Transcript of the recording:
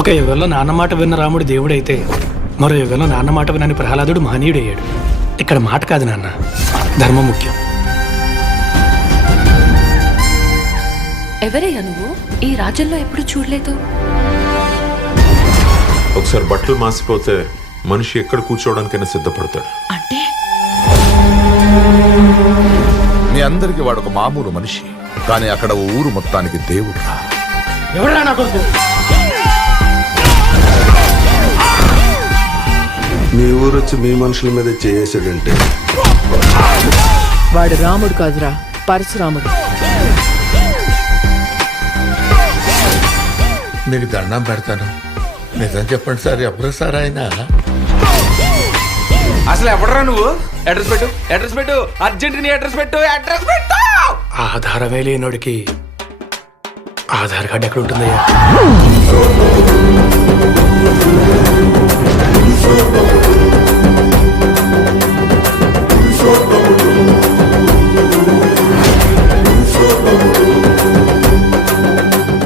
ఒక యుగంలో నాన్న మాట విన్న రాముడు దేవుడైతే మరో యుగంలో నాన్న మాట వినని ప్రహ్లాదుడు మహనీయుడయ్యాడు. ఇక్కడ మాట కాదు నాన్న, ధర్మం ముఖ్యం. ఎవరయ్యా నువ్వు? ఈ రాజ్యంలో ఎప్పుడు చూడలేదు. ఒకసారి బట్టలు మాసిపోతే మనిషి ఎక్కడ కూర్చోవడానికైనా సిద్ధపడతాడు. అంటే మీ అందరికి వాడొక మామూలు మనిషి, కానీ అక్కడ ఓ ఊరు మొత్తానికి దేవుడు. ఎవరా నా కొడుకు? మీ ఊరొచ్చి మీ మనుషుల మీద చేసాడంటే వాడు రాముడు కాదురా, పరశురాముడు. మీకు దండం పెడతాను, నిజం చెప్పండి సార్, ఎవరు సార్ ఆయన? అసలు ఎవడరా నువ్వు? అడ్రస్ పెట్టు, అడ్రస్ పెట్టు, అర్జెంట్ నీ అడ్రస్ పెట్టు, అడ్రస్ పెట్టు. ఆధారమే లేనోడికి ఆధార్ కార్డు ఎక్కడ ఉంటుందయ్యా?